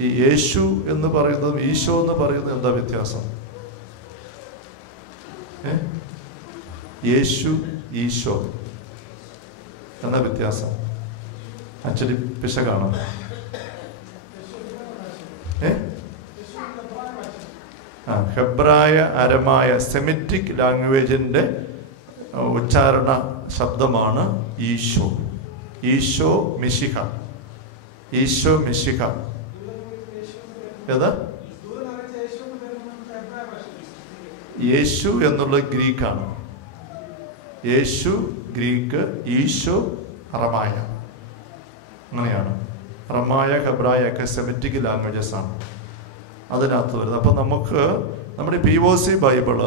ഈ യേശു എന്ന് പറയുന്നതും ഈശോ എന്ന് പറയുന്നതും എന്താ വ്യത്യാസം? യേശു ഈശോ. എന്താ വ്യത്യാസം? അച്ചടി പിശ ഏ? ആ ഹെബ്രായ അരമായ സെമിറ്റിക് ലാംഗ്വേജിന്റെ ഉച്ചാരണ ശബ്ദമാണ് ഈശോ. ഈശോ മിശിഹ. ഈശോ മിശിഹ. ഏതാ? യേശു എന്നുള്ള ഗ്രീക്കാണ് യേശു ഗ്രീക്ക് ഈശോ റമായ അങ്ങനെയാണ്. റമായ ഹബ്രായ ഒക്കെ സെമിറ്റിക് ലാംഗ്വേജസ് ആണ്. അതിനകത്ത് വരുന്നത്. അപ്പം നമുക്ക് നമ്മുടെ P O C Bible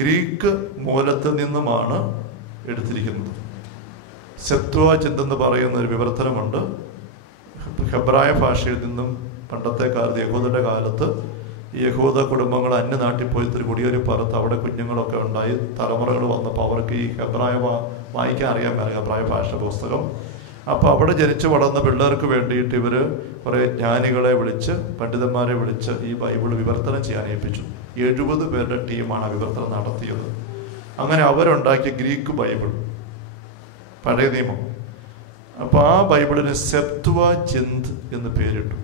Greek മൂലത്തിൽ നിന്നുമാണ് എടുത്തിരിക്കുന്നത്. സെത്വാ എന്ന് പറയുന്ന ഒരു വിവർത്തനമുണ്ട്. ഹെബ്രായ ഭാഷയിൽ നിന്നും പണ്ടത്തെ കാലത്ത് യഹൂദന്റെ കാലത്ത് യഹൂദ കുടുംബങ്ങൾ അന്യനാട്ടിൽ പോയി ഇത്തിരി കുടിയൊരു പറത്ത് അവിടെ കുഞ്ഞുങ്ങളൊക്കെ ഉണ്ടായി. തലമുറകൾ വന്നപ്പോൾ അവർക്ക് ഈ ഹെബ്രായ വായിക്കാൻ അറിയാൻ മേലെ ഹെബ്രായ ഭാഷ പുസ്തകം. അപ്പോൾ അവിടെ ജനിച്ചു വളർന്ന പിള്ളേർക്ക് വേണ്ടിയിട്ട് ഇവർ കുറേ ജ്ഞാനികളെ വിളിച്ച് പണ്ഡിതന്മാരെ വിളിച്ച് ഈ ബൈബിൾ വിവർത്തനം ചെയ്യാൻ ഏൽപ്പിച്ചു. എഴുപത് പേരുടെ ടീമാണ് ആ വിവർത്തനം നടത്തിയത്. അങ്ങനെ അവരുണ്ടാക്കിയ ഗ്രീക്ക് ബൈബിൾ. പഴയ നിയമം. അപ്പോൾ ആ ബൈബിളിന് സെപ്തുവ ചിന്ത് എന്ന് പേരിട്ടു.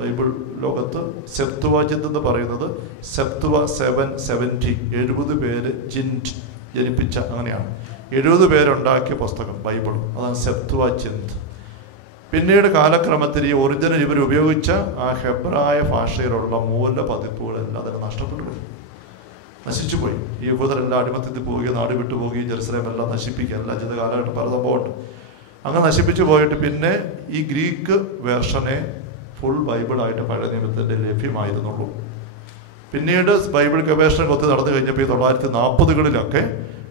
ബൈബിൾ ലോകത്ത് സെപ്തുവ ചിന്ത് എന്ന് പറയുന്നത് സെപ്തുവ സെവൻ സെവന്റി എഴുപത് പേര് ജിന്റ് ജനിപ്പിച്ച അങ്ങനെയാണ്. എഴുപത് പേരുണ്ടാക്കിയ പുസ്തകം ബൈബിൾ അതാണ് സെപ്തുവ ചിന്ത് പിന്നീട് കാലക്രമത്തിൽ ഈ ഒറിജിനൽ ഇവർ ഉപയോഗിച്ച ആ ഹെബ്രായ ഭാഷയിലുള്ള മൂല പതിപ്പുകളെല്ലാം അതിന് നഷ്ടപ്പെട്ടു പോയി. ഈ യഹൂദരെല്ലാം അടിമത്തത്തിൽ പോവുകയും നാട് വിട്ടു പോവുകയും ജെറുസലേം എല്ലാം നശിപ്പിക്കുക എല്ലാം ചെയ്ത കാലഘട്ടം പല സംഭവമുണ്ട് അങ്ങനെ നശിപ്പിച്ചു പോയിട്ട് പിന്നെ ഈ ഗ്രീക്ക് വേർഷനെ ഫുൾ ബൈബിളായിട്ട് പഴയ നിയമത്തിന്റെ ലഭ്യമായിരുന്നുള്ളൂ. പിന്നീട് ബൈബിൾ ഗവേഷണം ഒത്തിരി നടന്നു കഴിഞ്ഞപ്പോൾ ഈ തൊള്ളായിരത്തി നാൽപ്പതുകളിലൊക്കെ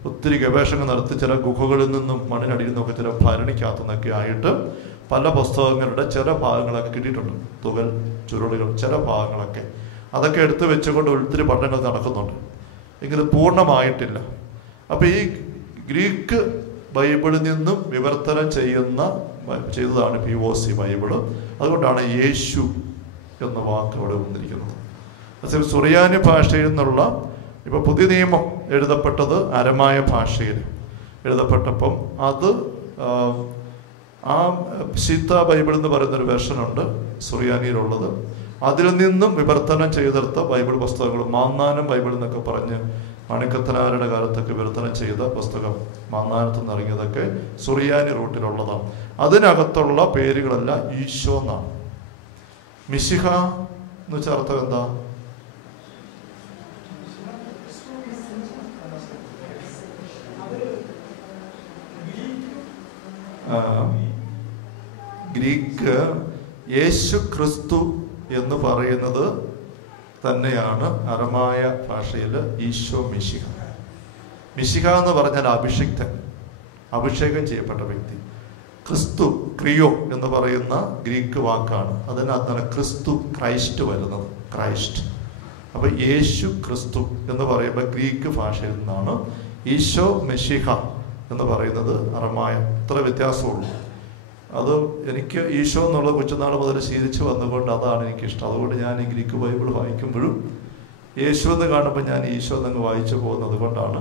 ഒത്തിരി ഗവേഷണം നടത്തി ചില ഗുഹകളിൽ നിന്നും മണ്ണിനടിയിൽ നിന്നൊക്കെ ചില ഭരണിക്കകത്തു നിന്നൊക്കെ ആയിട്ട് പല പുസ്തകങ്ങളുടെ ചില ഭാഗങ്ങളൊക്കെ കിട്ടിയിട്ടുണ്ട്. തുകൽ ചുരുളുകൾ ചില ഭാഗങ്ങളൊക്കെ. അതൊക്കെ എടുത്തു വെച്ചുകൊണ്ട് ഒത്തിരി പഠനങ്ങൾ നടക്കുന്നുണ്ട്. എങ്കിലും പൂർണമായിട്ടില്ല. അപ്പോൾ ഈ ഗ്രീക്ക് ബൈബിളിൽ നിന്നും വിവർത്തനം ചെയ്യുന്ന ചെയ്തതാണ് പി ഒ സി ബൈബിൾ. അതുകൊണ്ടാണ് യേശു എന്ന വാക്ക് അവിടെ വന്നിരിക്കുന്നത്. സുറിയാനി ഭാഷയിൽ നിന്നുള്ള ഇപ്പോൾ പുതിയ നിയമം എഴുതപ്പെട്ടത് അരമായ ഭാഷയിൽ എഴുതപ്പെട്ടപ്പം അത് ആ, ആ ബൈബിൾ എന്ന് പറയുന്നൊരു വെർഷനുണ്ട് സുറിയാനിയിലുള്ളത്. അതിൽ നിന്നും വിവർത്തനം ചെയ്തെടുത്ത ബൈബിൾ പുസ്തകങ്ങൾ മാന്നാനം ബൈബിൾ എന്നൊക്കെ പറഞ്ഞ് മണിക്കത്തനാരുടെ കാലത്തൊക്കെ വിവർത്തനം ചെയ്ത പുസ്തകം മാന്നാനത്ത് നിറങ്ങിയതൊക്കെ സുറിയാനി റൂട്ടിലുള്ളതാണ്. അതിനകത്തുള്ള പേരുകളെല്ലാം ഈശോ എന്നാണ്. മിശിഹ എന്ന് വെച്ചാൽ അർത്ഥം എന്താ? ഗ്രീക്ക് യേശു ക്രിസ്തു എന്ന് പറയുന്നത് തന്നെയാണ് അറമായ ഭാഷയിൽ ഈശോ മിശിഹ. മിശിഹ എന്ന് പറഞ്ഞാൽ അഭിഷിക്തൻ അഭിഷേകം ചെയ്യപ്പെട്ട വ്യക്തി. ക്രിസ്തു ക്രിയോ എന്ന് പറയുന്ന ഗ്രീക്ക് വാക്കാണ്. അതിനകത്താണ് ക്രിസ്തു ക്രൈസ്റ്റ് വരുന്നത് ക്രൈസ്റ്റ്. അപ്പൊ യേശു ക്രിസ്തു എന്ന് പറയുമ്പോൾ ഗ്രീക്ക് ഭാഷയിൽ നിന്നാണ് ഈശോ മെഷിഹ എന്ന് പറയുന്നത് അറമായ ഇത്ര വ്യത്യാസമുള്ളൂ. അത് എനിക്ക് ഈശോ എന്നുള്ള കൊച്ചുനാൾ മുതൽ ശീലിച്ചു വന്നുകൊണ്ട് അതാണ് എനിക്കിഷ്ടം. അതുകൊണ്ട് ഞാൻ ഗ്രീക്ക് ബൈബിൾ വായിക്കുമ്പോഴും യേശു എന്ന് കാണുമ്പോൾ ഞാൻ ഈശോ എന്നങ്ങ് വായിച്ചു പോകുന്നത് കൊണ്ടാണ്.